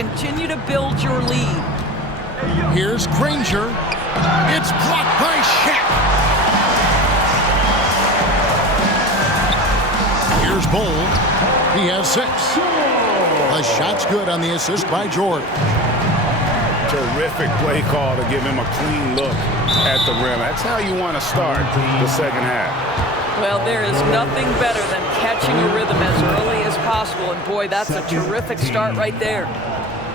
continue to build your lead. Here's Granger. It's blocked by Shaq. Here's Bold. He has 6. The shot's good on the assist by George. Terrific play call to give him a clean look at the rim. That's how you want to start the second half. Well, there is nothing better than catching a rhythm as early as possible. And boy, that's a terrific start right there.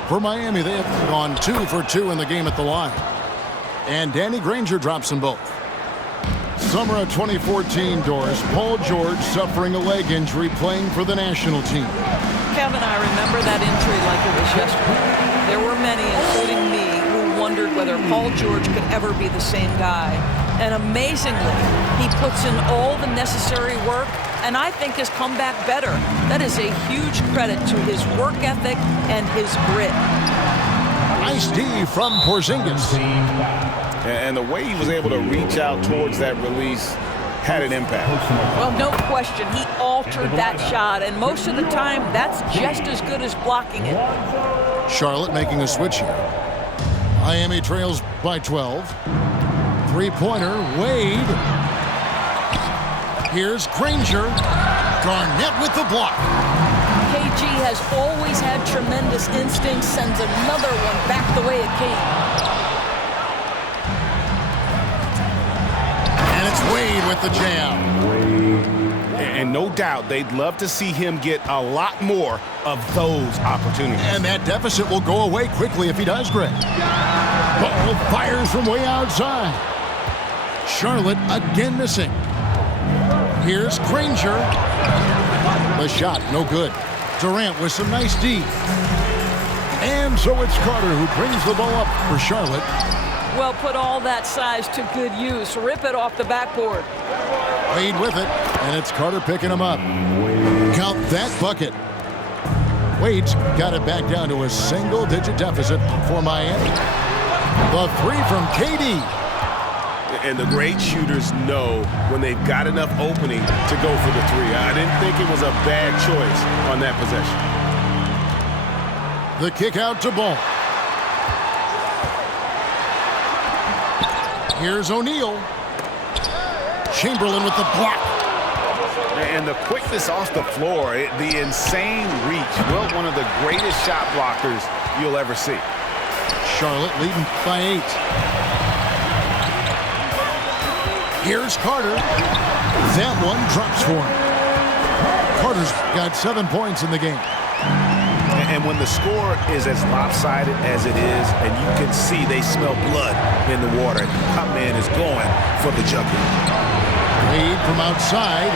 For Miami, they have gone 2 for 2 in the game at the line. And Danny Granger drops them both. Summer of 2014, Doris. Paul George suffering a leg injury playing for the national team. Kevin, I remember that injury like it was yesterday. There were many, including me, who wondered whether Paul George could ever be the same guy. And amazingly, he puts in all the necessary work and I think has come back better. That is a huge credit to his work ethic and his grit. Nice D from Porzingis. And the way he was able to reach out towards that release had an impact. Well, no question. He altered that shot, and most of the time, that's just as good as blocking it. Charlotte making a switch here. Miami trails by 12. Three-pointer, Wade. Here's Granger. Garnett with the block. KG has always had tremendous instincts, sends another one back the way it came. And it's Wade with the jam. And no doubt they'd love to see him get a lot more of those opportunities. And that deficit will go away quickly if he does, Greg. Ball fires from way outside. Charlotte again missing. Here's Granger. The shot, no good. Durant with some nice D. And so it's Carter who brings the ball up for Charlotte. Well, put all that size to good use. Rip it off the backboard. Wade with it, and it's Carter picking him up. Count that bucket. Wade's got it back down to a single-digit deficit for Miami. The three from KD. And the great shooters know when they've got enough opening to go for the three. I didn't think it was a bad choice on that possession. The kick out to Ball. Here's O'Neal. Chamberlain with the block. And the quickness off the floor, the insane reach. Well, one of the greatest shot blockers you'll ever see. Charlotte leading by 8. Here's Carter. That one drops for him. Carter's got 7 points in the game. And when the score is as lopsided as it is, and you can see they smell blood in the water, top man is going for the jugular. Wade from outside.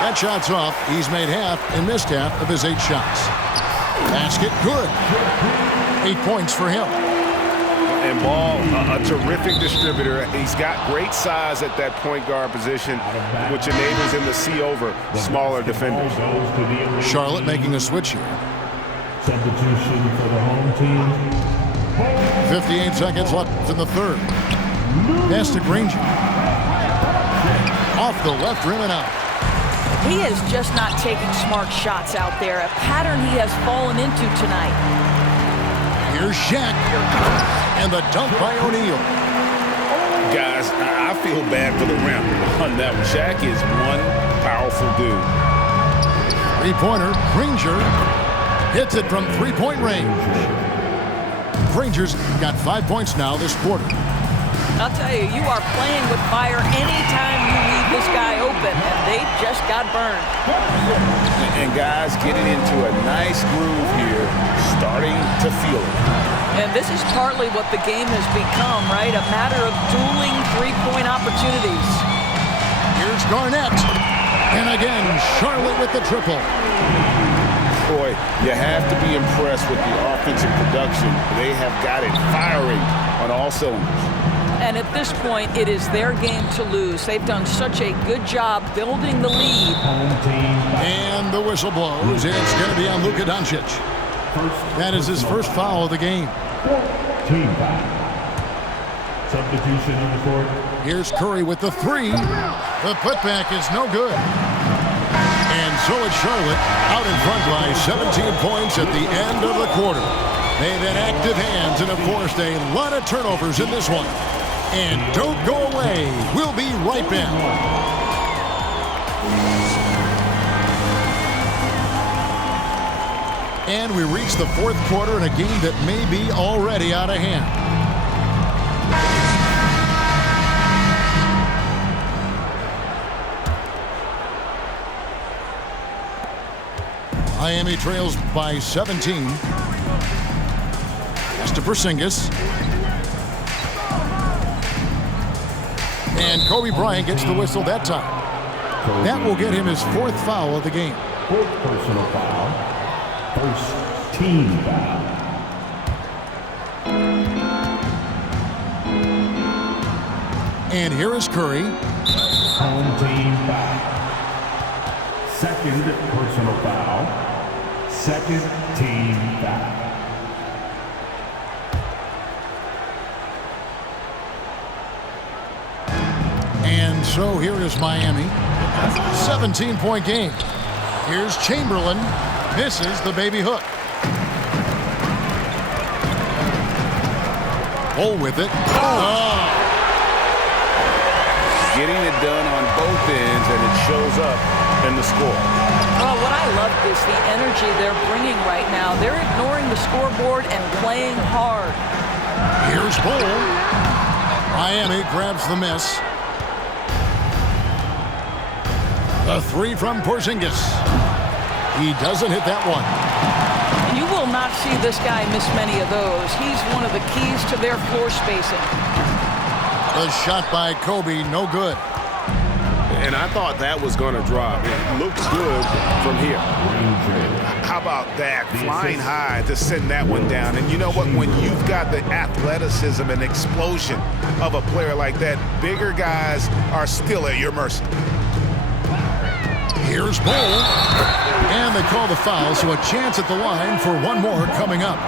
That shot's off. He's made half and missed half of his 8 shots. Basket good. 8 points for him. And Ball, a terrific distributor. He's got great size at that point guard position, which enables him to see over smaller defenders. Charlotte making a switch here. Substitution for the home team. 58 seconds left in the third. Pass to Granger. Off the left rim and out. He is just not taking smart shots out there, a pattern he has fallen into tonight. Here's Shaq. And the dunk by O'Neal. Guys, I feel bad for the rim on that one. Shaq is one powerful dude. Three-pointer, Granger. Hits it from three-point range. Granger's got 5 points now this quarter. I'll tell you, you are playing with fire anytime you leave this guy open, and they just got burned. And guys getting into a nice groove here, starting to feel it. And this is partly what the game has become, right? A matter of dueling three-point opportunities. Here's Garnett. And again, Charlotte with the triple. Boy, you have to be impressed with the offensive production. They have got it firing on all cylinders. And at this point, it is their game to lose. They've done such a good job building the lead. And the whistle blows. It's going to be on Luka Doncic. That is his first foul of the game. Team foul. Substitution on the court. Here's Curry with the three. The putback is no good. And so it's Charlotte out in front by 17 points at the end of the quarter. They've had active hands and have forced a lot of turnovers in this one. And don't go away. We'll be right back. And we reach the fourth quarter in a game that may be already out of hand. Miami trails by 17. Pass to Porzingis. And Kobe Bryant gets the whistle that time. That will get him his fourth foul of the game. Fourth personal foul. First team foul. And here is Curry. Home team foul. Second personal foul. Second team foul. And so here is Miami. 17-point game. Here's Chamberlain. Misses the baby hook. Bol with it. Getting it done on both ends, and it shows up in the score. Oh, what I love is the energy they're bringing right now. They're ignoring the scoreboard and playing hard. Here's Bol. Miami grabs the miss. The three from Porzingis. He doesn't hit that one. You will not see this guy miss many of those. He's one of the keys to their floor spacing. The shot by Kobe, no good. And I thought that was going to drop. It looked good from here. How about that? Flying high to send that one down. And you know what? When you've got the athleticism and explosion of a player like that, bigger guys are still at your mercy. Here's Bol. And they call the foul, so a chance at the line for one more coming up.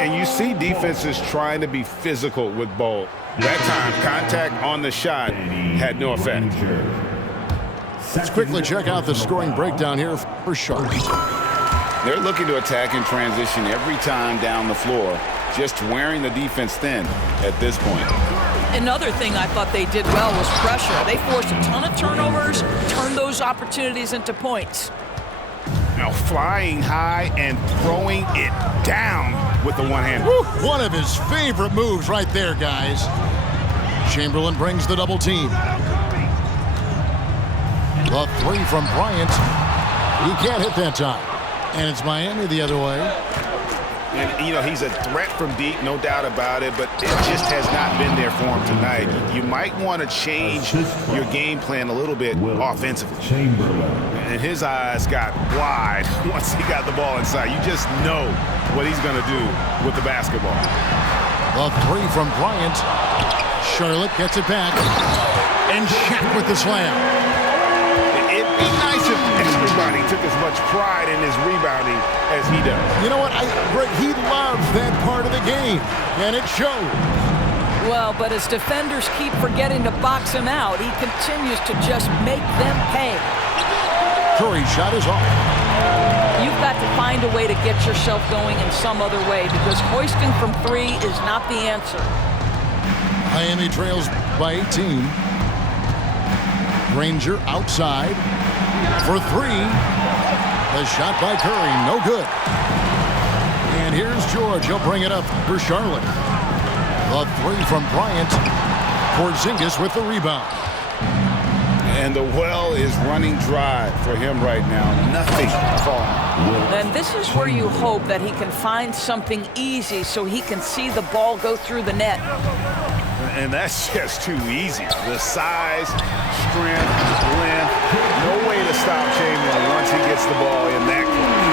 And you see defenses trying to be physical with Bol. That time, contact on the shot had no effect. Let's quickly check out the scoring breakdown here for Sharp. They're looking to attack in transition every time down the floor, just wearing the defense thin at this point. Another thing I thought they did well was pressure. They forced a ton of turnovers, turned those opportunities into points. Now flying high and throwing it down with the one hand. One of his favorite moves right there, guys. Chamberlain brings the double team. The three from Bryant. He can't hit that time. And it's Miami the other way. And, you know, he's a threat from deep, no doubt about it, but it just has not been there for him tonight. You might want to change your game plan a little bit offensively. And his eyes got wide once he got the ball inside. You just know what he's going to do with the basketball. The three from Bryant. Charlotte gets it back. And Shaq with the slam. It'd be nice if everybody took as much pride in his rebounding as he does. You know what? He loves that part of the game, and it shows. Well, but as defenders keep forgetting to box him out, he continues to just make them pay. Curry shot is off. You've got to find a way to get yourself going in some other way, because hoisting from three is not the answer. Miami trails by 18. Granger outside for three. The shot by Curry, no good. And here's George. He'll bring it up for Charlotte. The three from Bryant. Porzingis with the rebound. And the well is running dry for him right now. Nothing falling. And this is where you hope that he can find something easy so he can see the ball go through the net. And that's just too easy. The size, strength, length, no way to stop Chamberlain once he gets the ball in that close.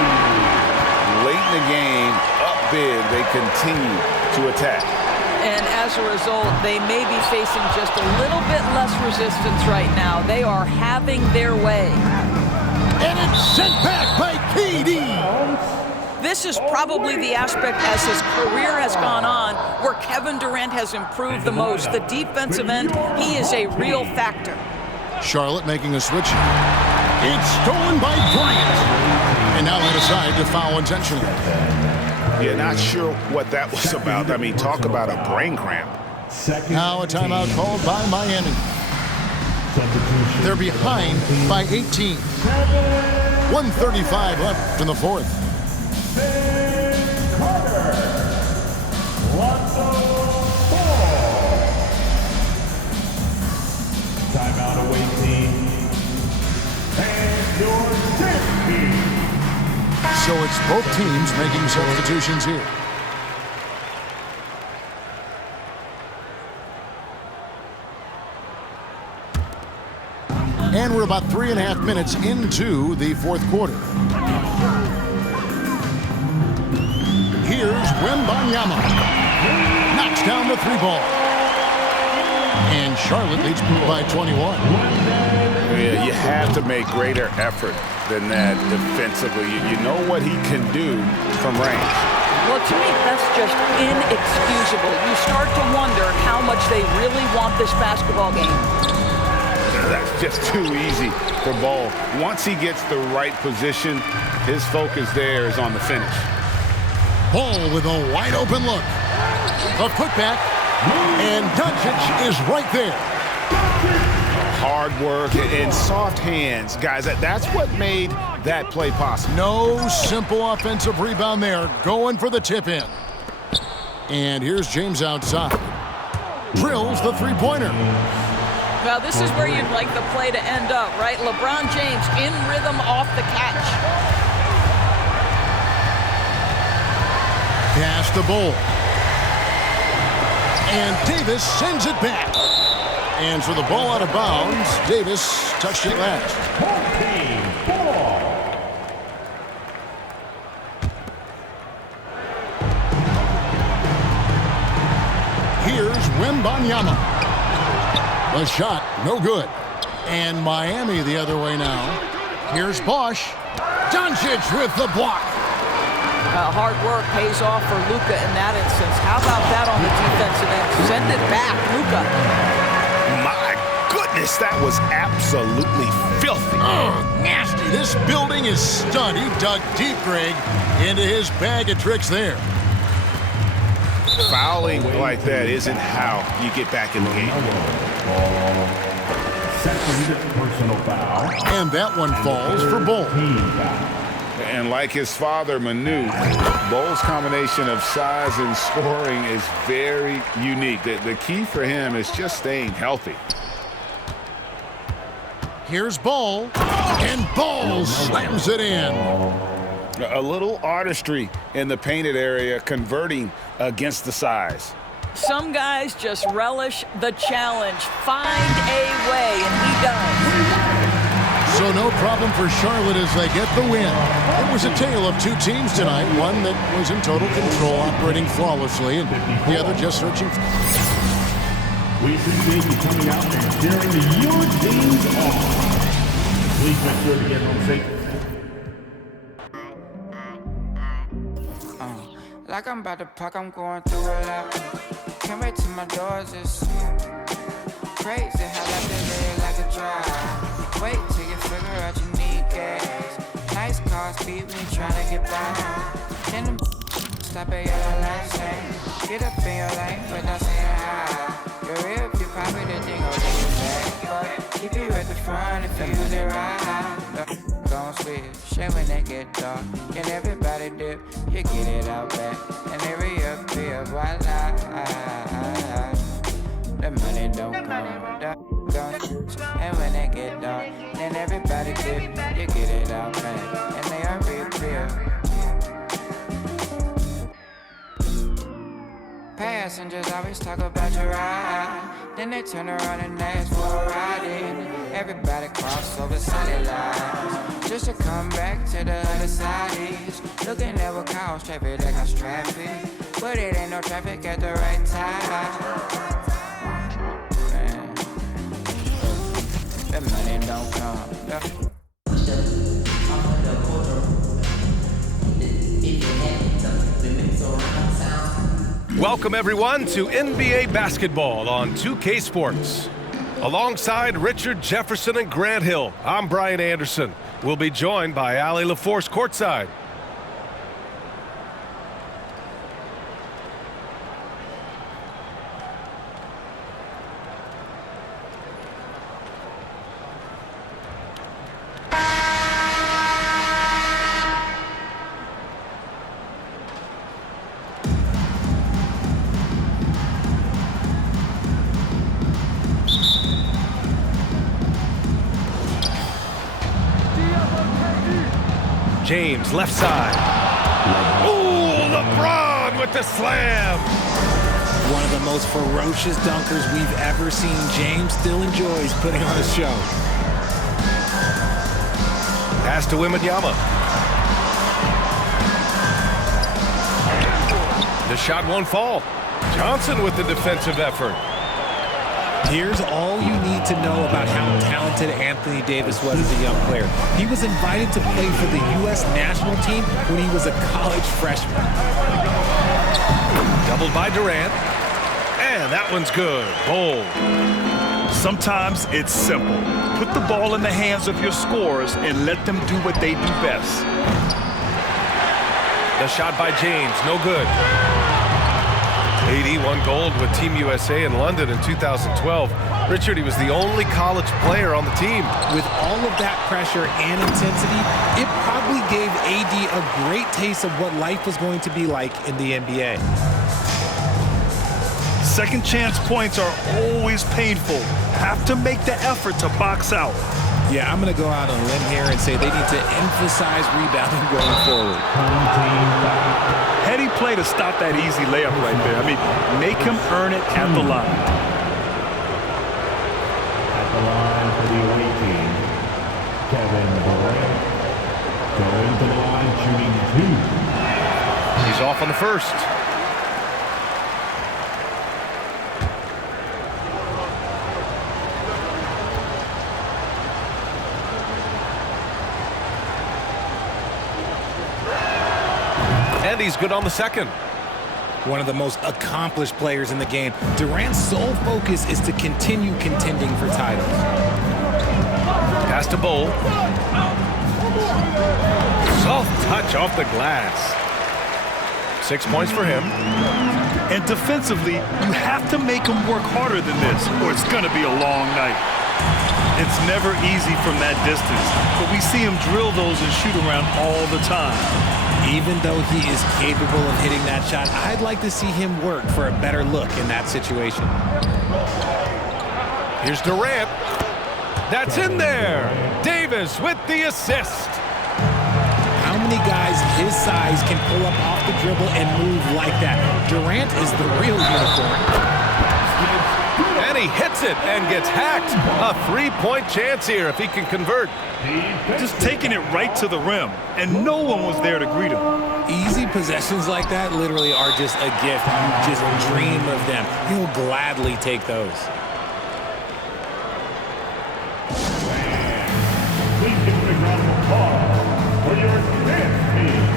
Late in the game, up big, they continue to attack. And as a result, they may be facing just a little bit less resistance right now. They are having their way. And it's sent back by KD. This is probably the aspect as his career has gone on where Kevin Durant has improved the most. The defensive end, he is a real factor. Charlotte making a switch. It's stolen by Bryant. And now they decide to foul intentionally. Yeah, not sure what that was about. I mean, talk about a brain cramp. Now a timeout called by Miami. They're behind by 18. 1:35 left in the fourth. Timeout awaiting. And your safety. So it's both teams making substitutions here. And we're about 3.5 minutes into the fourth quarter. Here's Wembanyama. Knocks down the three ball. And Charlotte leads by 21. Yeah, you have to make greater effort than that defensively. You know what he can do from range. Well, to me, that's just inexcusable. You start to wonder how much they really want this basketball game. That's just too easy for Ball. Once he gets the right position, his focus there is on the finish. Ball with a wide open look. A putback. And Doncic is right there. Hard work and soft hands. Guys, that's what made that play possible. No simple offensive rebound there. Going for the tip in. And here's James outside. Drills the three-pointer. Well, this is where you'd like the play to end up, right? LeBron James in rhythm off the catch. Pass the Bull. And Davis sends it back. And so the ball out of bounds. Davis touched it last. Here's Wembanyama. The shot, no good. And Miami the other way now. Here's Bosch. Doncic with the block. Hard work pays off for Luka in that instance. How about that on the defensive end? Send it back, Luka. My goodness, that was absolutely filthy. Nasty. This building is stunned. He dug deep, Greg, into his bag of tricks there. Fouling like that isn't how you get back in the game. Second personal foul. And that one falls for Bull. And like his father, Manu, Bull's combination of size and scoring is very unique. The key for him is just staying healthy. Here's Bull. And Bull slams it in. A little artistry in the painted area, converting against the size. Some guys just relish the challenge. Find a way, and he does. So no problem for Charlotte as they get the win. It was a tale of two teams tonight. One that was in total control, operating flawlessly, and the other just searching. We appreciate you coming out and cheering your teams on. Please make sure to get home safe. Like I'm about to park, I'm going through a lot. Can't wait till my doors is crazy how life is really like a drive. Wait till you figure out you need gas. Nice cars beat me trying to get by. Then them stop at your light saying, get up in your lane without saying hi. Your real you probably the thing I'll take you back. But keep you at the front if you use it right. Gon' switch, shit when they get dark. Can everybody dip? You get it out back. And they reappear, voila. The money don't come, gon' switch. And when they get dark, then everybody dip. You get it out back. And they are reappear. Passengers always talk about your ride. Then they turn around and ask for a ride in. Everybody cross over solid lines just to come back to the other side. Looking at what cause traffic that cause traffic, but it ain't no traffic at the right time. Man, the money don't come. Welcome everyone to NBA basketball on 2K Sports. Alongside Richard Jefferson and Grant Hill, I'm Brian Anderson. We'll be joined by Allie LaForce courtside. James, left side. Ooh, LeBron with the slam. One of the most ferocious dunkers we've ever seen. James still enjoys putting on a show. Pass to Wembanyama. The shot won't fall. Johnson with the defensive effort. Here's all you need to know about how talented Anthony Davis was as a young player. He was invited to play for the U.S. national team when he was a college freshman. Doubled by Durant. And that one's good. Bold. Sometimes it's simple. Put the ball in the hands of your scorers and let them do what they do best. The shot by James, no good. AD won gold with Team USA in London in 2012. Richard, he was the only college player on the team. With all of that pressure and intensity, it probably gave AD a great taste of what life was going to be like in the NBA. Second chance points are always painful. Have to make the effort to box out. Yeah, I'm going to go out on a limb here and say they need to emphasize rebounding going forward. Heady play to stop that easy layup right there. I mean, make him earn it at the line. At the line for the away team, Kevin Durant. Going to the line, shooting 2. He's off on the first. And he's good on the second. One of the most accomplished players in the game. Durant's sole focus is to continue contending for titles. Pass to Bowl. Soft touch off the glass. 6 points for him. And defensively, you have to make him work harder than this, or it's going to be a long night. It's never easy from that distance, but we see him drill those and shoot around all the time. Even though he is capable of hitting that shot, I'd like to see him work for a better look in that situation. Here's Durant. That's in there. Davis with the assist. How many guys his size can pull up off the dribble and move like that? Durant is the real unicorn. And he hits it and gets hacked. A 3-point chance here if he can convert. Just taking it right to the rim, and no one was there to greet him. Easy possessions like that literally are just a gift. You just dream of them. He'll gladly take those. Please give a big round of applause for your defense team.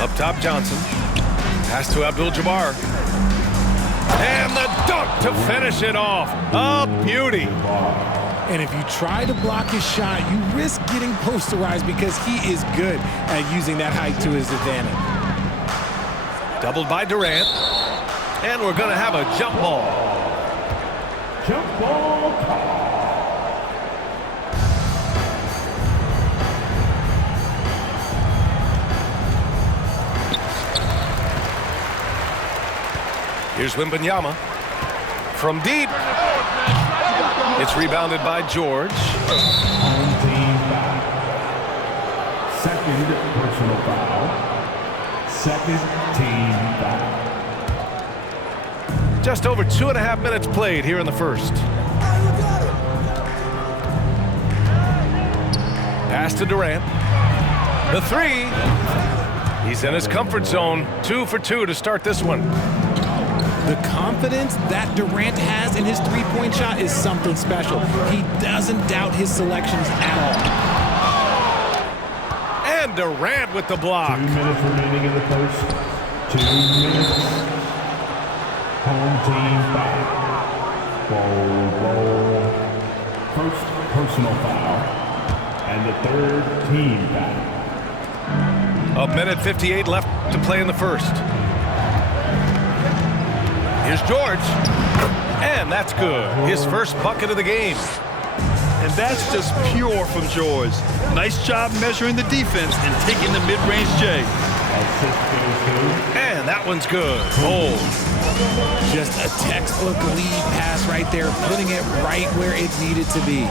Up top, Johnson. Pass to Abdul-Jabbar. And the dunk to finish it off. A beauty. And if you try to block his shot, you risk getting posterized because he is good at using that height to his advantage. Doubled by Durant. And we're going to have a jump ball. Jump ball call. Here's Wembanyama. From deep. It's rebounded by George. Home team foul. Second personal foul. Second team foul. Just over 2.5 minutes played here in the first. Pass to Durant. The three. He's in his comfort zone. 2 for 2 to start this one. The confidence that Durant has in his three-point shot is something special. He doesn't doubt his selections at all. And Durant with the block. 2 minutes remaining in the first. 2 minutes. Home team foul. Roll. First personal foul. And the third team foul. A minute 58 left to play in the first. Here's George. And that's good. His first bucket of the game. And that's just pure from George. Nice job measuring the defense and taking the mid-range J. And that one's good. Oh. Just a textbook lead pass right there, putting it right where it needed to be.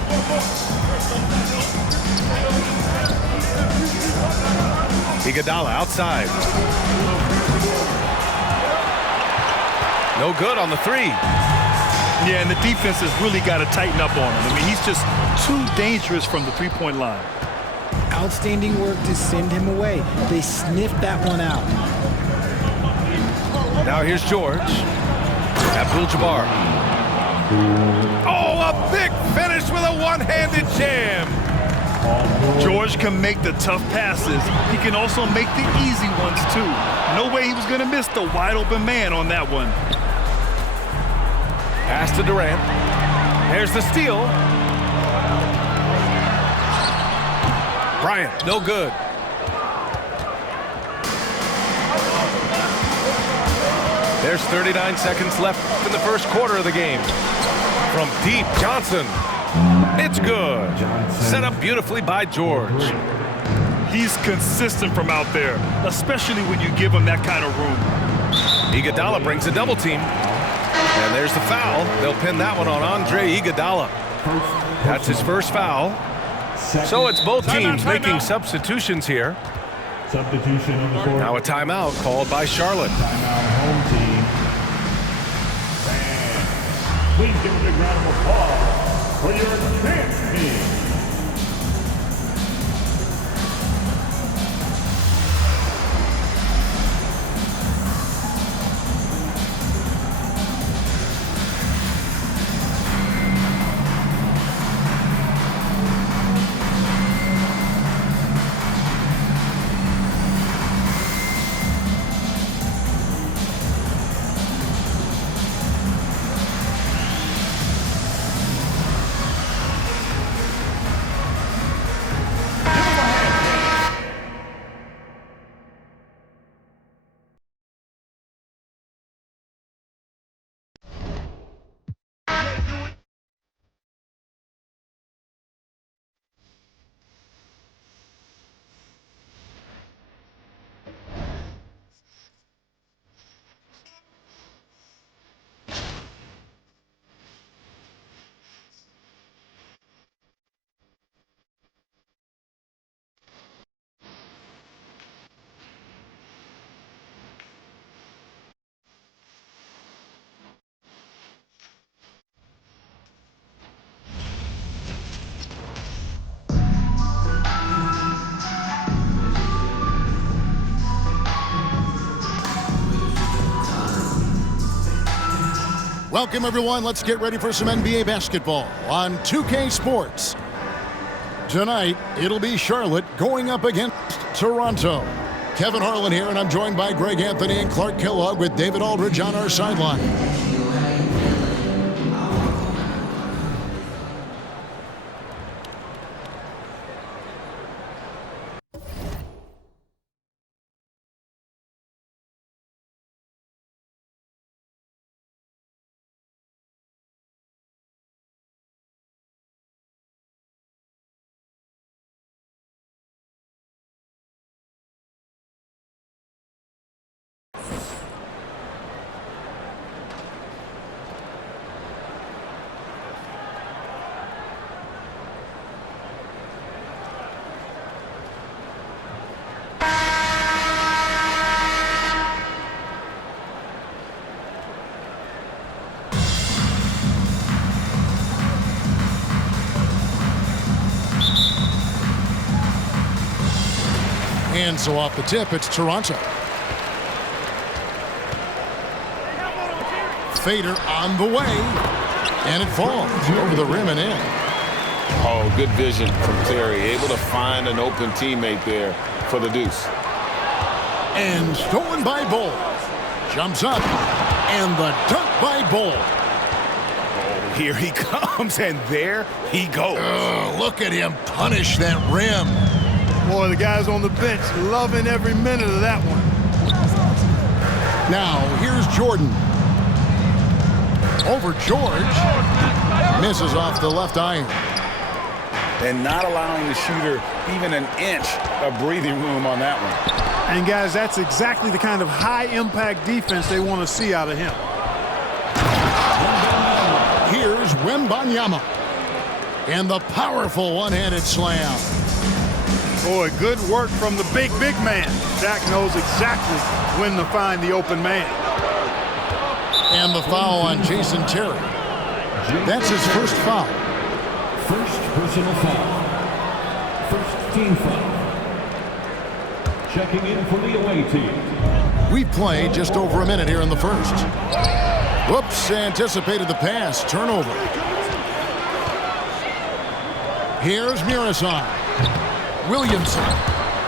Iguodala outside. No good on the three. Yeah, and the defense has really got to tighten up on him. I mean, he's just too dangerous from the three-point line. Outstanding work to send him away. They sniffed that one out. Now here's George. Abdul-Jabbar. Oh, a big finish with a one-handed jam. George can make the tough passes. He can also make the easy ones, too. No way he was going to miss the wide-open man on that one. Pass to Durant. There's the steal. Bryant, no good. There's 39 seconds left in the first quarter of the game. From deep, Johnson. It's good. Set up beautifully by George. He's consistent from out there, especially when you give him that kind of room. Iguodala brings a double team. And there's the foul. They'll pin that one on Andre Iguodala. That's his first foul. So it's both teams making substitutions here. Substitution on the court. Now a timeout called by Charlotte. Timeout home team. Fans, please give a big round of applause for your advance team. Welcome, everyone. Let's get ready for some NBA basketball on 2K Sports. Tonight, it'll be Charlotte going up against Toronto. Kevin Harlan here, and I'm joined by Greg Anthony and Clark Kellogg with David Aldridge on our sideline. And so off the tip, it's Toronto. Fader on the way. And it falls over the rim and in. Oh, good vision from Terry. Able to find an open teammate there for the deuce. And stolen by Bol. Jumps up. And the dunk by Bol. Oh, here he comes, and there he goes. Look at him punish that rim. Boy, the guys on the bench loving every minute of that one. Now, here's Jordan. Over George. Misses off the left iron. And not allowing the shooter even an inch of breathing room on that one. And, guys, that's exactly the kind of high-impact defense they want to see out of him. Here's Wembanyama. And the powerful one-handed slam. Boy, good work from the big man. Shaq knows exactly when to find the open man. And the foul on Jason Terry. That's his first foul. First personal foul. First team foul. Checking in for the away team. We've played just over a minute here in the first. Whoops, anticipated the pass. Turnover. Here's Murison. Williamson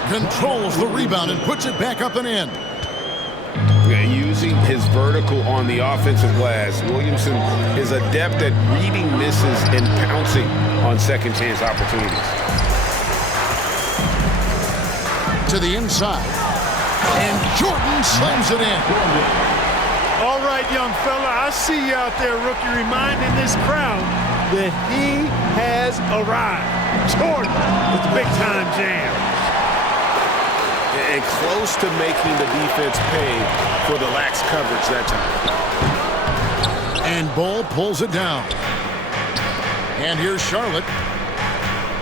controls the rebound and puts it back up and in. Using his vertical on the offensive glass, Williamson is adept at reading misses and pouncing on second chance opportunities. To the inside. And Jordan slams it in. All right, young fella, I see you out there, rookie, reminding this crowd that he has arrived. Jordan with the big-time jam. And close to making the defense pay for the lax coverage that time. And Bol pulls it down. And here's Charlotte.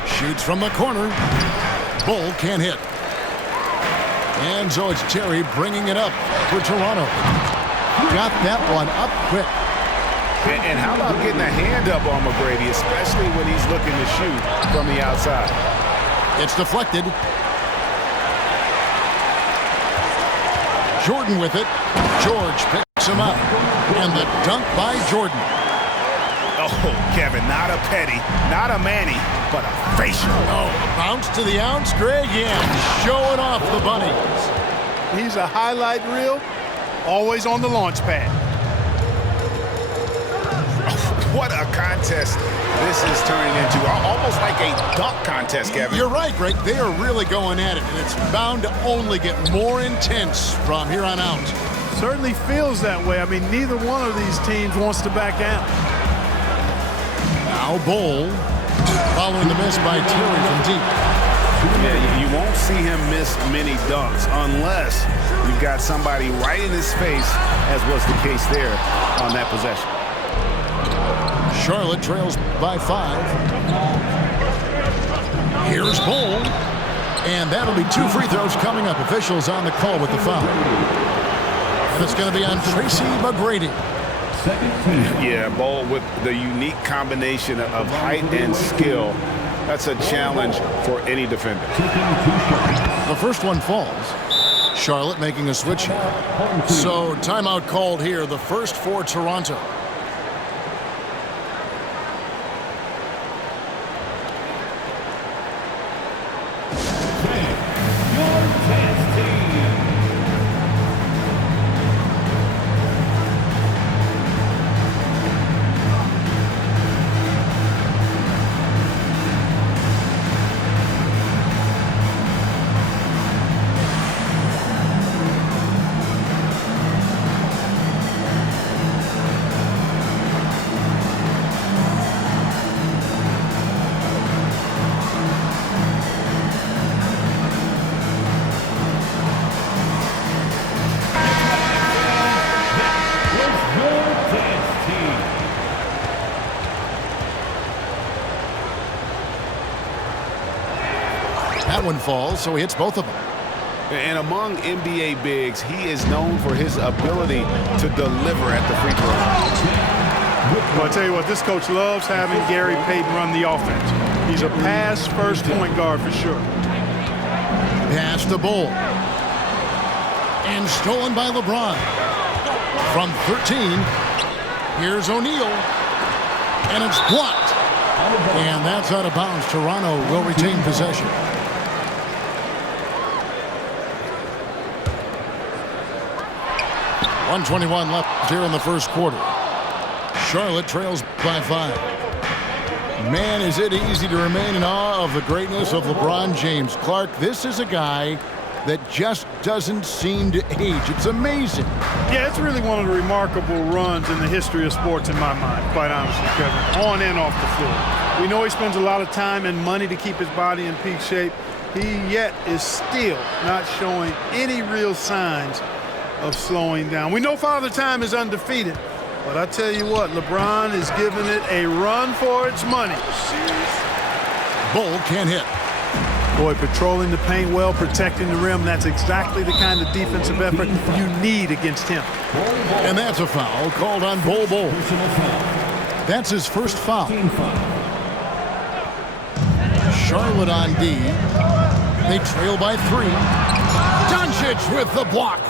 Shoots from the corner. Bol can't hit. And so it's Terry bringing it up for Toronto. Got that one up quick. And how about getting a hand up on McGrady, especially when he's looking to shoot from the outside? It's deflected. Jordan with it. George picks him up. And the dunk by Jordan. Oh, Kevin, not a Petty, not a Manny, but a facial. Oh, bounce to the ounce, Greg. Yeah, showing off the bunnies. He's a highlight reel, always on the launch pad. What a contest this is turning into. Almost like a dunk contest, Kevin. You're right, Greg. They are really going at it, and it's bound to only get more intense from here on out. Certainly feels that way. I mean, neither one of these teams wants to back down. Now Bol, following the miss by Terry from deep. Yeah, you won't see him miss many dunks unless you've got somebody right in his face, as was the case there on that possession. Charlotte trails by 5. Here's Bol. And that'll be 2 free throws coming up. Officials on the call with the foul. And it's going to be on Tracy McGrady. Yeah, Bol with the unique combination of height and skill. That's a challenge for any defender. The first one falls. Charlotte making a switch here. So timeout called here. The first for Toronto. That one falls, so he hits both of them. And among NBA bigs, he is known for his ability to deliver at the free throw line. Well, I tell you what, this coach loves having Gary Payton run the offense. He's a pass-first point guard for sure. Pass to Bull. And stolen by LeBron. From 13, here's O'Neal. And it's blocked. And that's out of bounds. Toronto will retain possession. .121 left here in the first quarter. Charlotte trails by 5. Man, is it easy to remain in awe of the greatness of LeBron James. Clark, this is a guy that just doesn't seem to age. It's amazing. Yeah, it's really one of the remarkable runs in the history of sports in my mind, quite honestly, Kevin, on and off the floor. We know he spends a lot of time and money to keep his body in peak shape. He yet is still not showing any real signs of slowing down. We know Father Time is undefeated, but I tell you what, LeBron is giving it a run for its money. Bull can't hit. Boy, patrolling the paint well, protecting the rim, that's exactly the kind of defensive effort you need against him. And that's a foul called on Bull. That's his first foul. Charlotte on D. They trail by 3. Doncic with the block.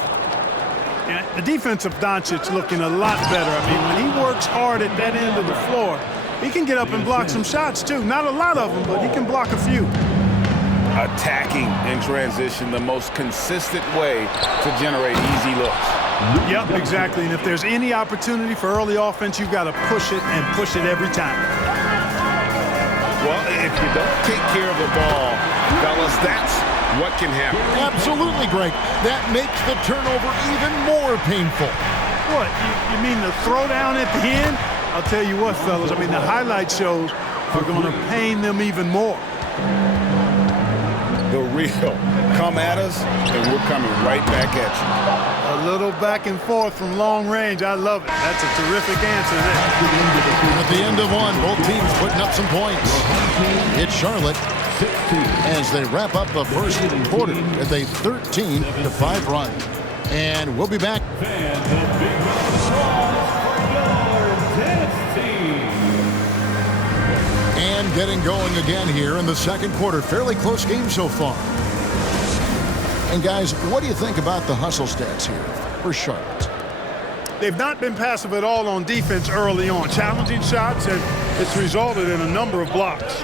Yeah, the defense of Doncic looking a lot better. I mean, when he works hard at that end of the floor, he can get up and block some shots too. Not a lot of them, but he can block a few. Attacking in transition, the most consistent way to generate easy looks. Yep, exactly. And if there's any opportunity for early offense, you've got to push it and push it every time. Well, if you don't take care of the ball, fellas, that's what can happen. Absolutely, Greg. That makes the turnover even more painful. What? You mean the throwdown at the end? I'll tell you what, fellas. I mean, the highlight shows are going to pain them even more. The real come at us, and we're coming right back at you. A little back and forth from long range. I love it. That's a terrific answer there. At the end of one, both teams putting up some points. It's Charlotte as they wrap up the first quarter with a 13-5 run. And we'll be back. And getting going again here in the second quarter. Fairly close game so far. And guys, what do you think about the hustle stats here for Charlotte? They've not been passive at all on defense early on. Challenging shots, and it's resulted in a number of blocks.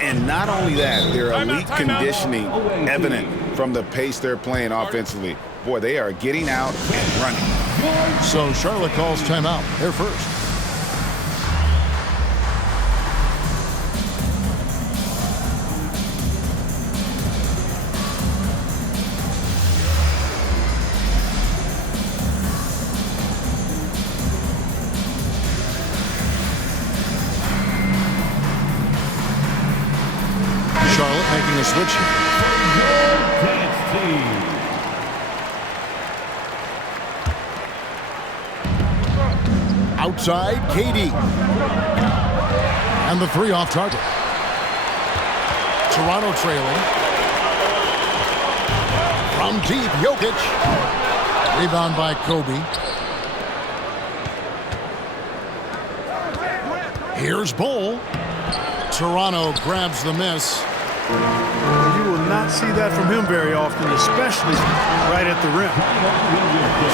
And not only that, their elite conditioning evident from the pace they're playing offensively. Boy, they are getting out and running. So Charlotte calls timeout. They're first. Charlotte making a switch here. Outside, KD. And the 3 off target. Toronto trailing. From deep, Jokic. Rebound by Kobe. Here's Bull. Toronto grabs the miss. You will not see that from him very often, especially right at the rim.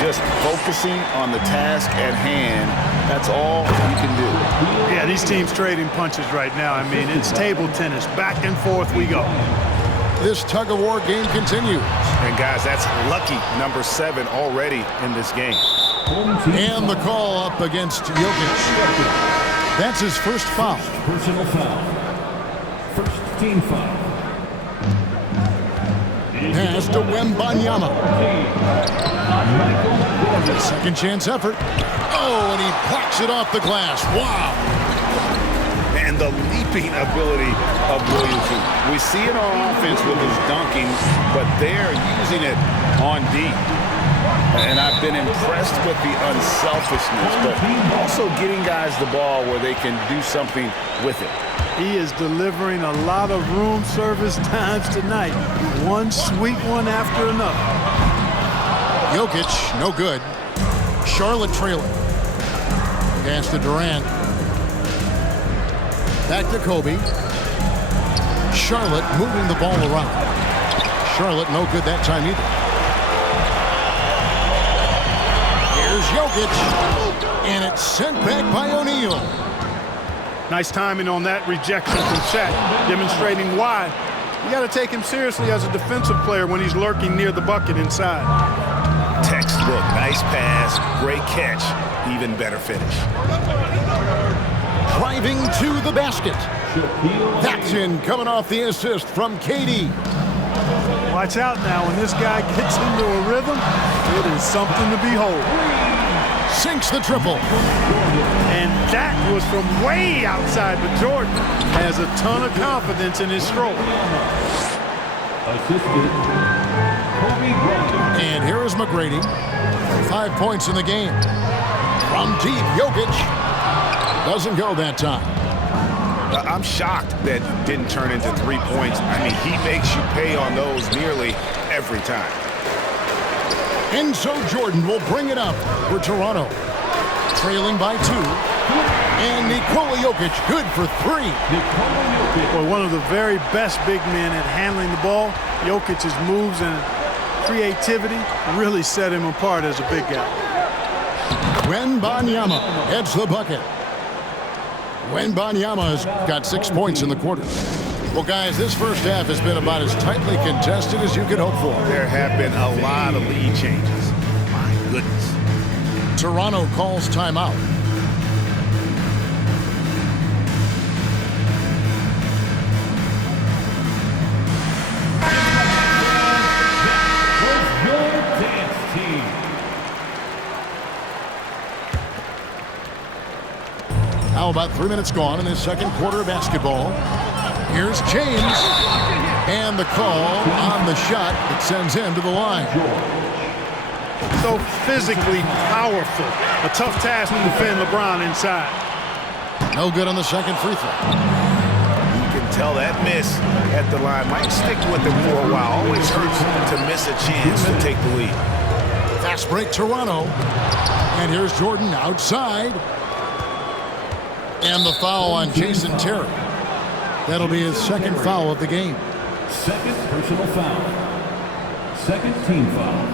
Just focusing on the task at hand, that's all you can do. Yeah, these teams trading punches right now. I mean, it's table tennis. Back and forth we go. This tug-of-war game continues. And guys, that's lucky number 7 already in this game. And the call up against Jokic. That's his first foul. Personal foul. First team foul. Pass to Wembanyama. Second chance effort. Oh, and he plucks it off the glass. Wow. And the leaping ability of Williamson. We see it on offense with his dunking, but they're using it on D. And I've been impressed with the unselfishness, but also getting guys the ball where they can do something with it. He is delivering a lot of room service times tonight. One sweet one after another. Jokic, no good. Charlotte trailing. Pass to Durant. Back to Kobe. Charlotte moving the ball around. Charlotte, no good that time either. Here's Jokic, and it's sent back by O'Neal. Nice timing on that rejection from Shaq, demonstrating why you got to take him seriously as a defensive player when he's lurking near the bucket inside. Textbook, nice pass, great catch, even better finish. Driving to the basket. That's in, coming off the assist from KD. Watch out now, when this guy gets into a rhythm, it is something to behold. Sinks the triple. And that was from way outside, but Jordan has a ton of confidence in his stroke. And here is McGrady. 5 points in the game. From deep, Jokic. Doesn't go that time. I'm shocked that didn't turn into 3 points. I mean, he makes you pay on those nearly every time. And so Jordan will bring it up for Toronto. Trailing by 2. And Nikola Jokic good for 3. Well, one of the very best big men at handling the ball. Jokic's moves and creativity really set him apart as a big guy. Wembanyama heads the bucket. Wembanyama's got 6 points in the quarter. Well, guys, this first half has been about as tightly contested as you could hope for. There have been a lot of lead changes. My goodness. Toronto calls timeout. How about 3 minutes gone in this second quarter of basketball? Here's James, and the call on the shot that sends him to the line. So physically powerful. A tough task to defend LeBron inside. No good on the second free throw. You can tell that miss at the line might stick with him for a while. Always hurts to miss a chance to take the lead. Fast break, Toronto. And here's Jordan outside. And the foul on Jason Terry. That'll be his second foul of the game. Second personal foul. Second team foul.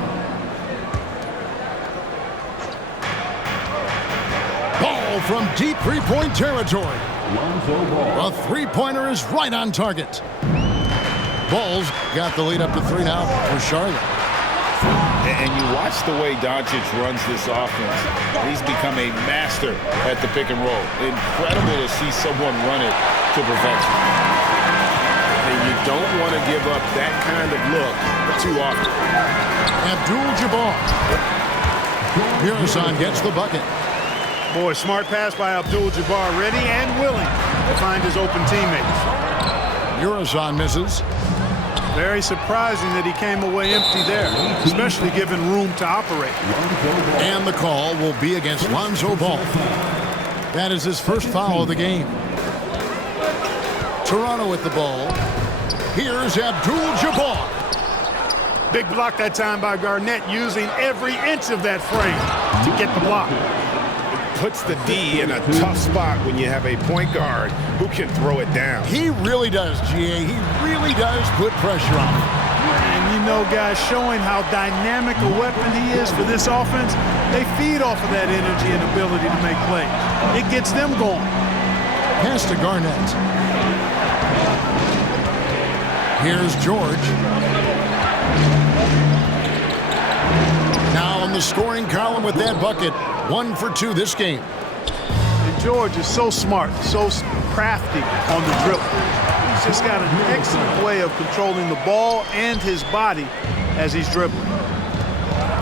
Ball from deep three-point territory. Lonzo Ball. A three-pointer is right on target. Ball's got the lead up to 3 now for Charlotte. And you watch the way Doncic runs this offense. He's become a master at the pick and roll. Incredible to see someone run it to perfection. And you don't want to give up that kind of look too often. Abdul-Jabbar. Pearson gets the bucket. Boy, smart pass by Abdul-Jabbar, ready and willing to find his open teammates. Pearson misses. Very surprising that he came away empty there, especially given room to operate. And the call will be against Lonzo Ball. That is his first foul of the game. Toronto with the ball. Here's Abdul-Jabbar. Big block that time by Garnett, using every inch of that frame to get the block. Puts the D in a tough spot when you have a point guard who can throw it down. He really does, GA. He really does put pressure on him. And you know, guys, showing how dynamic a weapon he is for this offense, they feed off of that energy and ability to make plays. It gets them going. Pass to Garnett. Here's George. Now on the scoring column with that bucket. 1 for 2 this game. And George is so smart, so crafty on the dribble. He's just got an excellent way of controlling the ball and his body as he's dribbling.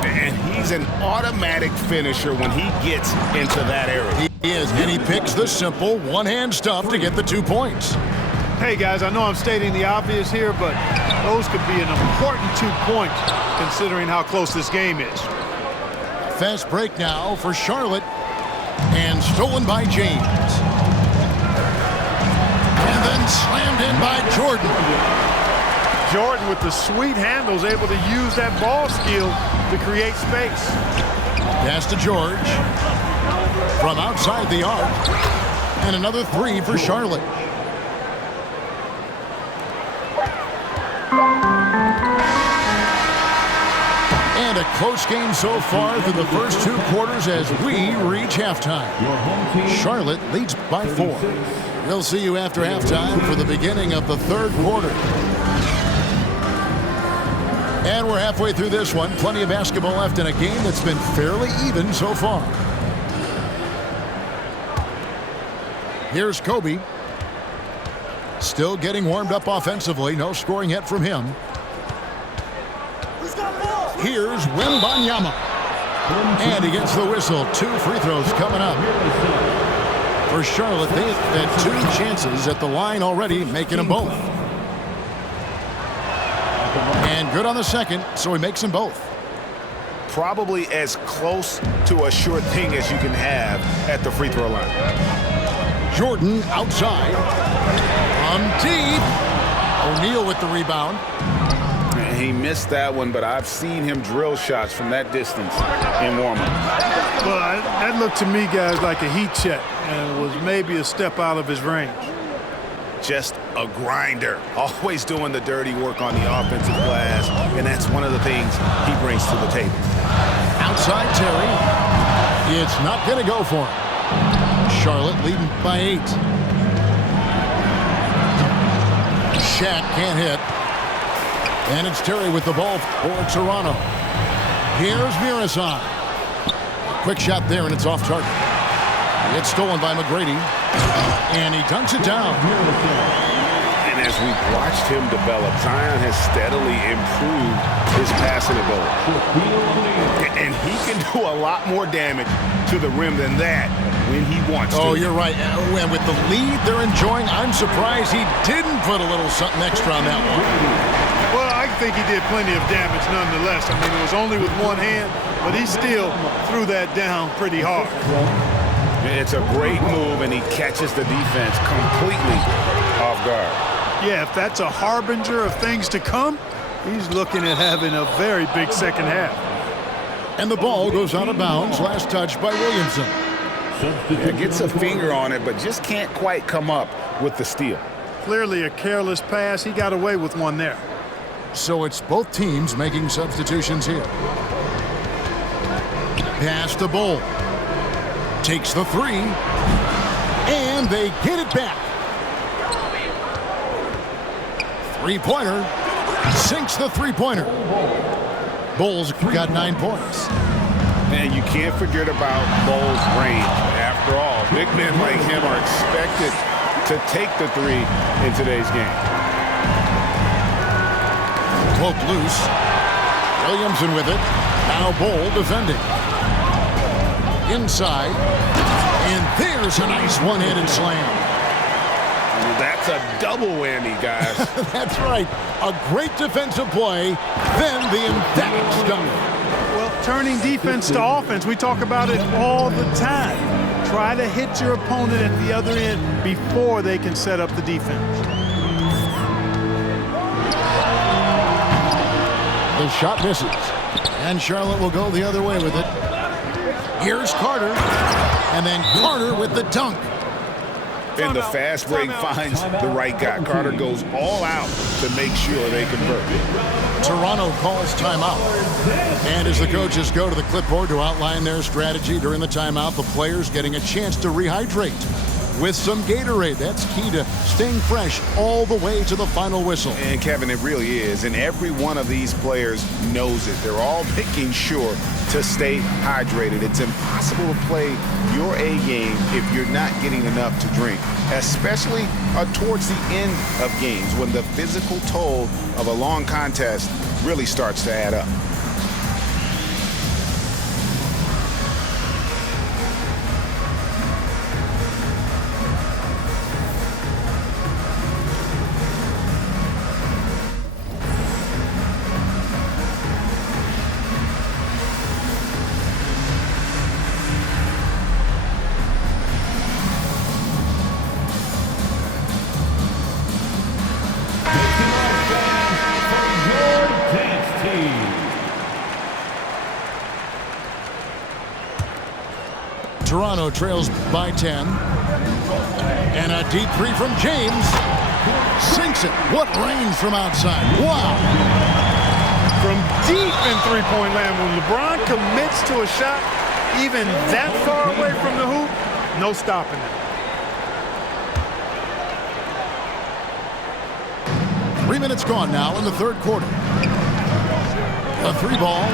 And he's an automatic finisher when he gets into that area. He is, and he picks the simple one-hand stuff to get the 2 points. Hey, guys, I know I'm stating the obvious here, but those could be an important 2 points considering how close this game is. Fast break now for Charlotte, and stolen by James. And then slammed in by Jordan. Jordan with the sweet handles, able to use that ball skill to create space. Pass to George. From outside the arc. And another 3 for Charlotte. And a close game so far through the first 2 quarters as we reach halftime. Charlotte leads by 4. We'll see you after halftime for the beginning of the 3rd quarter. And we're halfway through this one. Plenty of basketball left in a game that's been fairly even so far. Here's Kobe. Still getting warmed up offensively. No scoring yet from him. Here's Wembanyama. And he gets the whistle. 2 free throws coming up. For Charlotte, they've had 2 chances at the line already, making them both. And good on the second, so he makes them both. Probably as close to a sure thing as you can have at the free throw line. Jordan outside. From deep. O'Neal with the rebound. He missed that one, but I've seen him drill shots from that distance in warm-up. Well, that looked to me, guys, like a heat check, and was maybe a step out of his range. Just a grinder, always doing the dirty work on the offensive glass, and that's one of the things he brings to the table. Outside Terry. It's not going to go for him. Charlotte leading by 8. Shaq can't hit. And it's Terry with the ball for Toronto. Here's Miroslav. Quick shot there, and it's off target. It's stolen by McGrady. And he dunks it down. And as we've watched him develop, Zion has steadily improved his passing ability. And he can do a lot more damage to the rim than that when he wants to. Oh, you're right. And with the lead they're enjoying, I'm surprised he didn't put a little something extra on that one. Well, I think he did plenty of damage nonetheless. I mean, it was only with one hand, but he still threw that down pretty hard. It's a great move, and he catches the defense completely off guard. Yeah, if that's a harbinger of things to come, he's looking at having a very big second half. And the ball goes out of bounds. Last touch by Williamson. Gets a finger on it, but just can't quite come up with the steal. Clearly a careless pass. He got away with one there. So it's both teams making substitutions here. Pass to Bull. Takes the 3. And they get it back. 3-pointer. Sinks the 3-pointer. Bulls got 9 points. And you can't forget about Bull's range. After all, big men like him are expected to take the 3 in today's game. Cloak loose. Williamson with it. Now Bull defending. Inside. And there's a nice one-handed slam. That's a double whammy, guys. That's right. A great defensive play, then the emphatic stump. Well, turning defense to offense, we talk about it all the time. Try to hit your opponent at the other end before they can set up the defense. The shot misses. And Charlotte will go the other way with it. Here's Carter. And then Carter with the dunk. And the fast break finds the right guy. Carter goes all out to make sure they convert. Toronto calls timeout. And as the coaches go to the clipboard to outline their strategy during the timeout, the players getting a chance to rehydrate with some Gatorade. That's key to staying fresh all the way to the final whistle. And Kevin, it really is. And every one of these players knows it. They're all making sure to stay hydrated. It's impossible to play your A game if you're not getting enough to drink, especially towards the end of games when the physical toll of a long contest really starts to add up. Toronto trails by 10. And a deep 3 from James. Sinks it. What range from outside. Wow. from deep in three-point land. When LeBron commits to a shot, even that far away from the hoop, no stopping it. 3 minutes gone now in the third quarter. A three ball.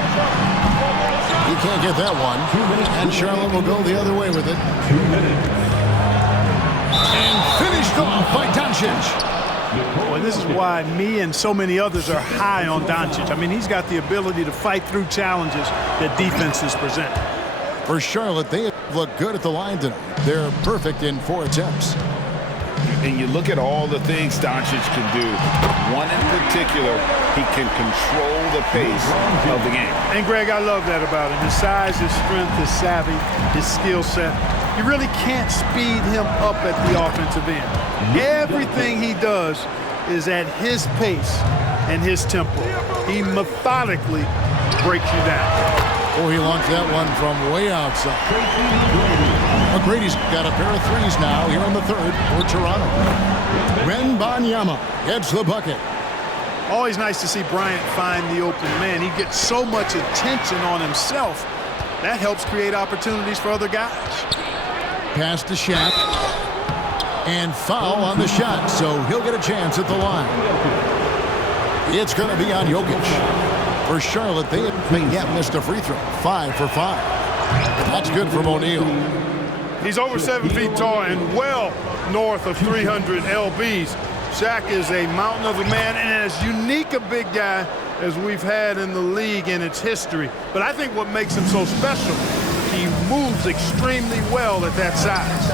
He can't get that one. And Charlotte will go the other way with it. 2 minutes. And finished off by Doncic. Boy, this is why me and so many others are high on Doncic. I mean, he's got the ability to fight through challenges that defenses present. For Charlotte, they look good at the line tonight. They're perfect in 4 attempts. And you look at all the things Doncic can do. One in particular, he can control the pace of the game. And, Greg, I love that about him. His size, his strength, his savvy, his skill set. You really can't speed him up at the offensive end. Everything he does is at his pace and his tempo. He methodically breaks you down. Oh, he launched that one from way outside. McGrady's got a pair of threes now here in the third for Toronto. Wembanyama gets the bucket. Always nice to see Bryant find the open man. He gets so much attention on himself. That helps create opportunities for other guys. Pass to Shaq. And foul on the shot, so he'll get a chance at the line. It's going to be on Jokic. For Charlotte, they have yet missed a free throw. 5 for 5. That's good from O'Neal. He's over 7 feet tall and well north of 300 lbs. Shaq is a mountain of a man and as unique a big guy as we've had in the league in its history. But I think what makes him so special, he moves extremely well at that size.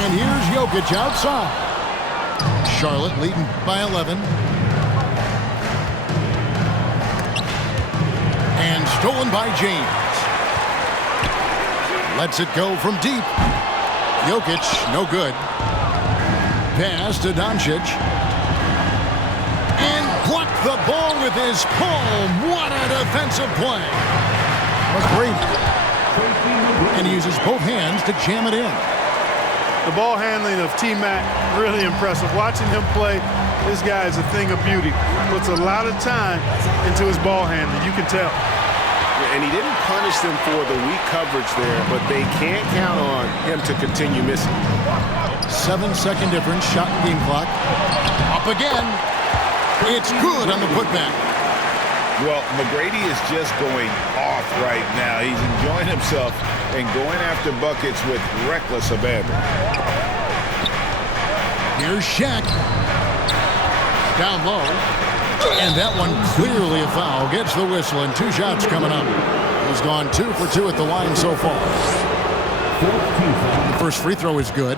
And here's Jokic outside. Charlotte leading by 11. And stolen by James. Lets it go from deep. Jokic, no good. Pass to Doncic. And blocked the ball with his palm. What a defensive play. McGrady. And he uses both hands to jam it in. The ball handling of T-Mac, really impressive. Watching him play, this guy is a thing of beauty. Puts a lot of time into his ball handling, you can tell. And he didn't punish them for the weak coverage there, but they can't count on him to continue missing. 7-second difference, shot game clock. Up again. It's good on the putback. Well, McGrady is just going off right now. He's enjoying himself and going after buckets with reckless abandon. Here's Shaq. Down low. And that one clearly a foul. Gets the whistle and 2 shots coming up. He's gone 2 for 2 at the line so far. The first free throw is good.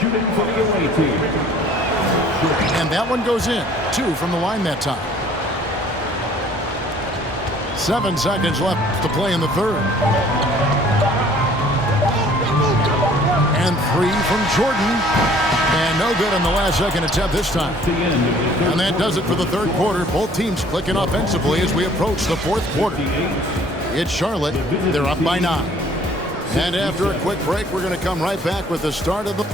Shooting for the away team. And that one goes in. 2 from the line that time. 7 seconds left to play in the third. And 3 from Jordan. And no good on the last second attempt this time. And that does it for the third quarter. Both teams clicking offensively as we approach the fourth quarter. It's Charlotte. They're up by 9. And after a quick break, we're going to come right back with the start of the...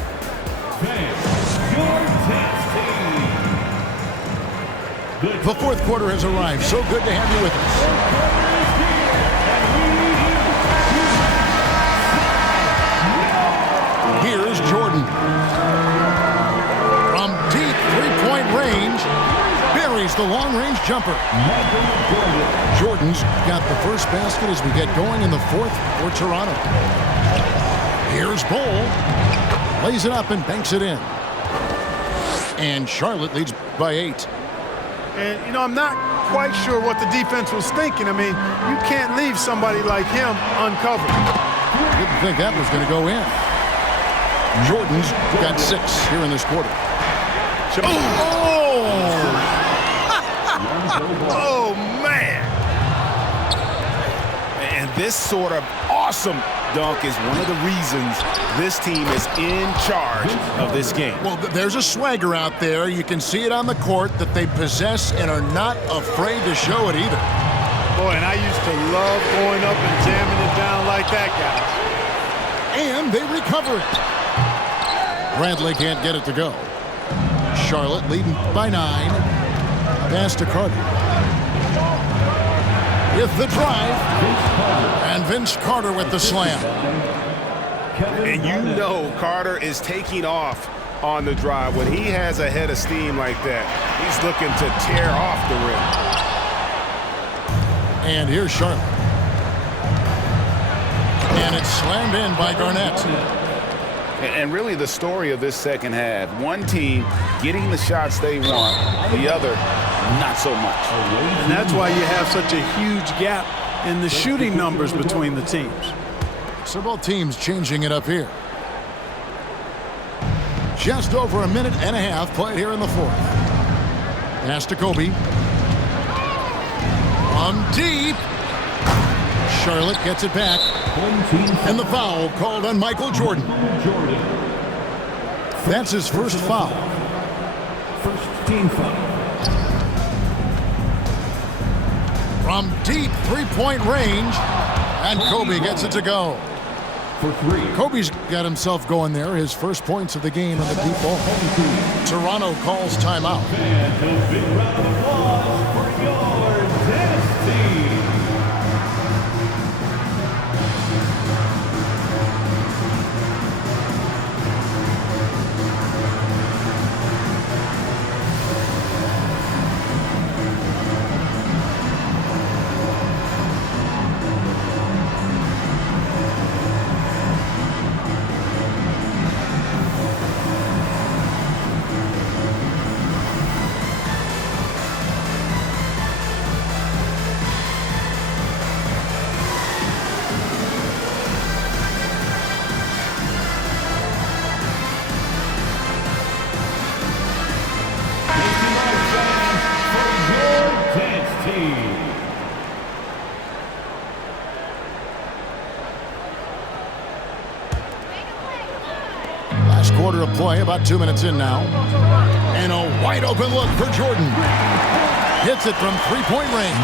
The fourth quarter has arrived. So good to have you with us. Here's Jordan. From deep three-point range, buries the long-range jumper. Jordan's got the first basket as we get going in the fourth for Toronto. Here's Bol. Lays it up and banks it in. And Charlotte leads by 8. And, you know, I'm not quite sure what the defense was thinking. I mean, you can't leave somebody like him uncovered. Didn't think that was going to go in. Jordan's got 6 here in this quarter. Oh! Oh, man! And this sort of awesome dunk is one of the reasons this team is in charge of this game. Well, there's a swagger out there. You can see it on the court that they possess and are not afraid to show it either. Boy, and I used to love going up and jamming it down like that, guys. And they recover it. Bradley can't get it to go. Charlotte leading by 9. Pass to Carter. with the drive. And Vince Carter with the slam. And you know Carter is taking off on the drive. When he has a head of steam like that, he's looking to tear off the rim. And here's Charlotte. And it's slammed in by Garnett. And really the story of this second half, one team getting the shots they want, the other not so much. And that's why you have such a huge gap in the shooting numbers between the teams. So both teams changing it up here. Just over a minute and a half played here in the fourth. Pass to Kobe. On deep. Charlotte gets it back. And the foul called on Michael Jordan. That's his first foul. First team foul. From deep three-point range. And Kobe gets it to go. For three. Kobe's got himself going there. His first points of the game in the deep ball. Toronto calls timeout. And a big round of applause for your tennis team. Quarter of play, about 2 minutes in now. And a wide open look for Jordan. Hits it from three-point range.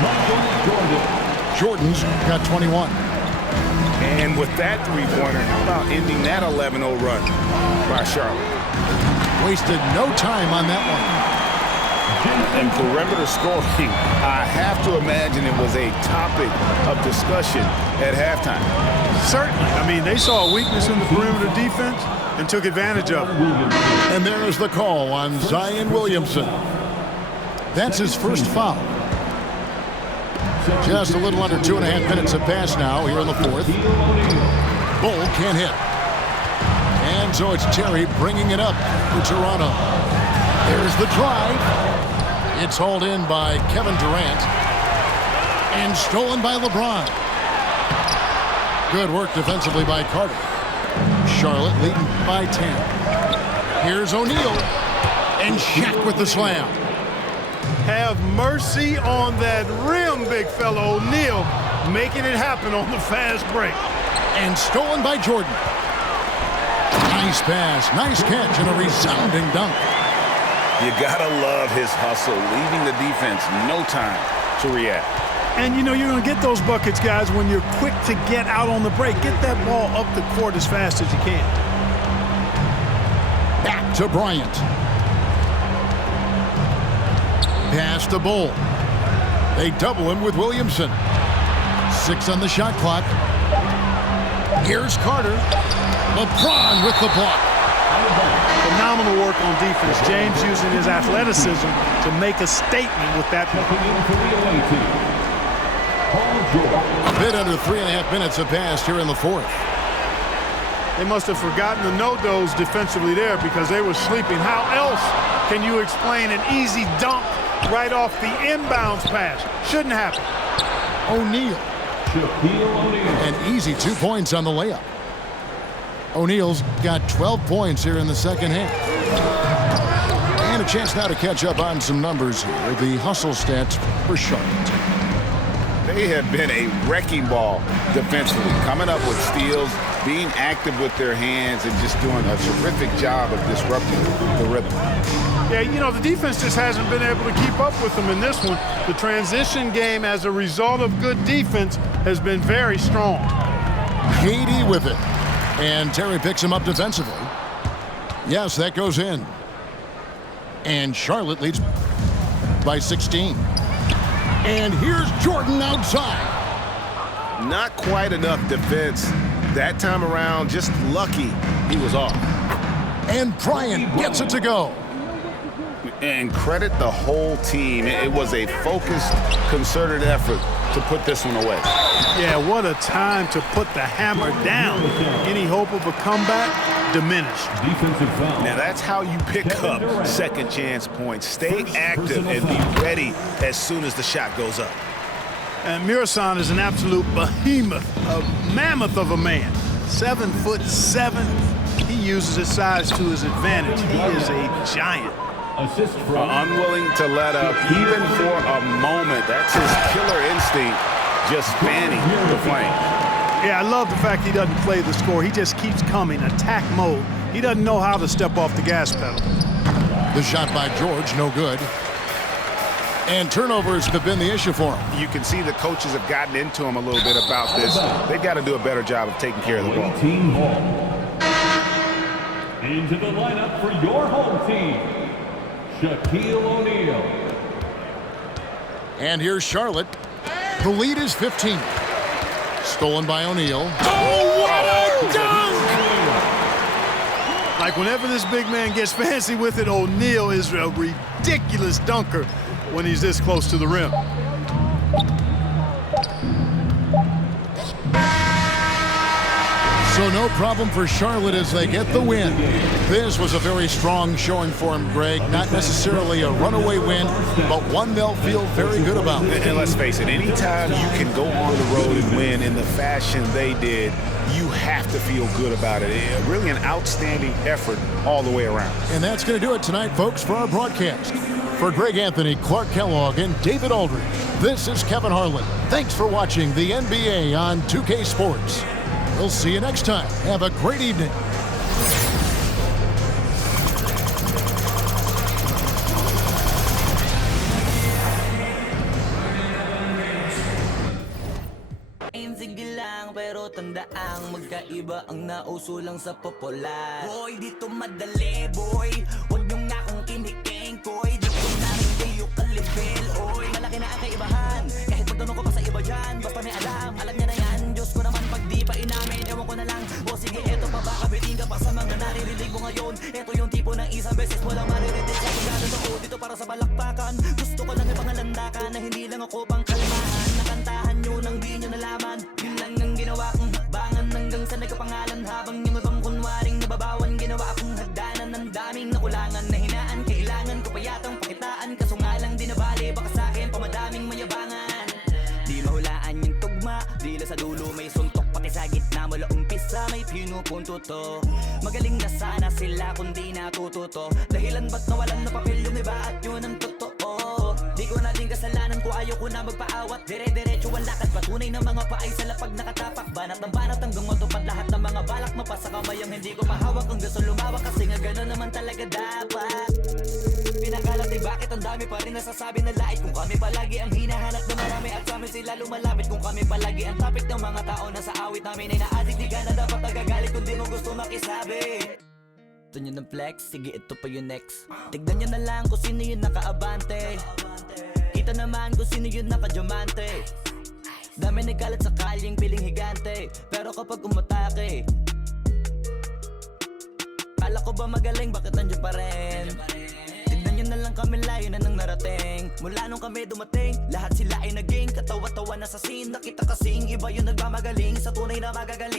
Jordan's got 21. And with that three-pointer, how about ending that 11-0 run by Charlotte? Wasted no time on that one. And perimeter scoring, I have to imagine it was a topic of discussion at halftime. Certainly. I mean, they saw a weakness in the perimeter defense and took advantage of it. And there's the call on Zion Williamson. That's his first foul. Just a little under 2.5 minutes have passed now here in the fourth. Bull can't hit. And so it's Terry bringing it up for Toronto. There's the drive. It's hauled in by Kevin Durant. And stolen by LeBron. Good work defensively by Carter. Charlotte leading by 10. Here's O'Neal. And Shaq with the slam. Have mercy on that rim, big fella O'Neal, making it happen on the fast break. And stolen by Jordan. Nice pass, nice catch, and a resounding dunk. You gotta love his hustle, leaving the defense no time to react. And you know you're going to get those buckets, guys, when you're quick to get out on the break. Get that ball up the court as fast as you can. Back to Bryant. Pass to Bull. They double him with Williamson. 6 on the shot clock. Here's Carter. LeBron with the block. Phenomenal work on defense. James using his athleticism to make a statement with that one. A bit under 3.5 minutes have passed here in the fourth. They must have forgotten the no-dos defensively there because they were sleeping. How else can you explain an easy dunk right off the inbounds pass? Shouldn't happen. O'Neal. An easy 2 points on the layup. O'Neal's got 12 points here in the second half. And a chance now to catch up on some numbers here. The hustle stats for Charlotte. They have been a wrecking ball defensively, coming up with steals, being active with their hands, and just doing a terrific job of disrupting the rhythm. Yeah, you know, the defense just hasn't been able to keep up with them in this one. The transition game, as a result of good defense, has been very strong. KD with it. And Terry picks him up defensively. Yes, that goes in. And Charlotte leads by 16. And here's Jordan outside. Not quite enough defense. That time around, just lucky he was off. And Bryant gets it to go. And credit the whole team. It was a focused, concerted effort to put this one away. Yeah, what a time to put the hammer down. Any hope of a comeback diminished. Defensive foul. Now that's how you pick up second chance points. Stay active and be ready as soon as the shot goes up. And Murasan is an absolute behemoth, a mammoth of a man. 7'7". He uses his size to his advantage. He is a giant. Assist from Unwilling to let up, even for a moment. That's his killer instinct, just fanning the flank. Yeah, I love the fact he doesn't play the score. He just keeps coming, attack mode. He doesn't know how to step off the gas pedal. The shot by George, no good. And turnovers have been the issue for him. You can see the coaches have gotten into him a little bit about this. They've got to do a better job of taking care of the ball. team ball. Into the lineup for your home team, Shaquille O'Neal. And here's Charlotte. The lead is 15. Stolen by O'Neal. Oh, what a dunk! Like whenever this big man gets fancy with it, O'Neal is a ridiculous dunker when he's this close to the rim. So no problem for Charlotte as they get the win. This was a very strong showing for him, Greg. Not necessarily a runaway win, but one they'll feel very good about. And let's face it, anytime you can go on the road and win in the fashion they did, you have to feel good about it. Really an outstanding effort all the way around. And that's going to do it tonight, folks, for our broadcast. For Greg Anthony, Clark Kellogg, and David Aldridge, this is Kevin Harlan. Thanks for watching the NBA on 2K Sports. We'll see you next time. Have a great evening. Sige lang pero tandaang magkaiba ang nauso lang sa popular. Boy, dito madali, boy. Huwag niyong nga akong kinikengkoy. Dito namin kayo kalibel, oy. Malaki na ang kaibahan. Kahit magtanong ko pa sa iba dyan, basta may alam. Alam niya na yan, Diyos ko naman pag di pa inamin. Ewan ko na lang, o sige eto pa ba kabitin ka pa sa mga naririnig mo ngayon. Eto yung tipo ng isang beses mo lang maririnig sa kagano noo. Dito para sa balakpakan, gusto ko lang ipangalandakan na hindi lang ako pang kalmahan. Nakantahan nyo nang di nyo nalaman. Yun lang ang ginawa kong hakbangan hanggang sa nagkapangalan. Habang yung ibang kunwaring nababawan, ginawa akong hagdanan ng daming nakulangan na hinaan. Kailangan ko pa yatang pakitaan, kaso nga lang di nabali. Baka sa'kin pamadaming mayabangan. Di mahulaan yung tugma, dila sa dulo may suntok. Pati sa gitna mula umpisa may pinupunto to. Magaling na sana sila kung di natututo. Dahilan ba't nawalan na papel yung iba at yun ang totoo. Di ko na din kasalanan ko, ayaw ko na magpaawat. Dire-diretso ang lakad, patunay ng mga paay sa lapag nakatapak. Banat ng banat hanggang matupad lahat ng mga balak. Mapasa kamay ang hindi ko mahawak kung gusto lumawak. Kasi nga gano'n naman talaga dapat. Pinakalat ay bakit ang dami pa rin nasasabi na lait. Kung kami palagi ang hinahanap na marami at sa amin sila lumalapit. Kung kami palagi ang topic ng mga tao na sa awit namin ay naadik. Di ka na dapat nagagalit kung di mo gusto makisabi. Gusto nyo ng flex? Sige ito pa yung next. Tignan nyo na lang kung sino yung nakaabante. Kita naman kung sino yung nakadiamante. Dami nagkalat sa kalyeng piling higante. Pero kapag umatake, kala ko ba magaling, bakit nandiyan pa rin? Tignan nyo na lang kami, layo na nang narating. Mula nung kami dumating, lahat sila ay naging katawa-tawa na sa scene. Nakita kasing iba yung nagmamagaling sa tunay na magagaling.